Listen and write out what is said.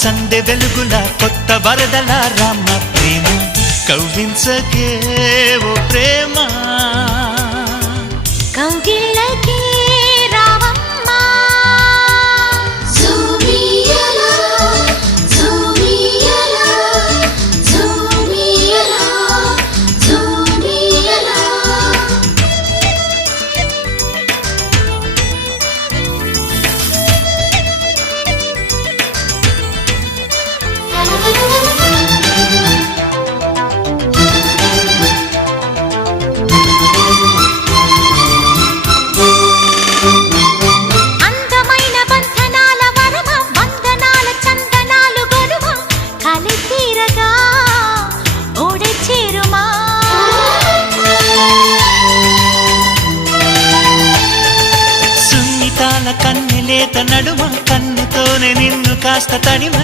సందె వెలుగుల కొత్త వరదల రామ ప్రేమ కవ్వించకే ఓ ప్రేమ కౌగిళ్ళకే రావమ్మా జూమియలా జూమియలా జూమియలా జూమియలా అందమైన బంధనాల వరమ వందనాల చందనాలు గొరుమ కలి తీరగా ఓడే చేరుమా సున్నితాల కన్నెలేత నడుమ కన్నుతోనే నిన్ను కాస్త తడిమ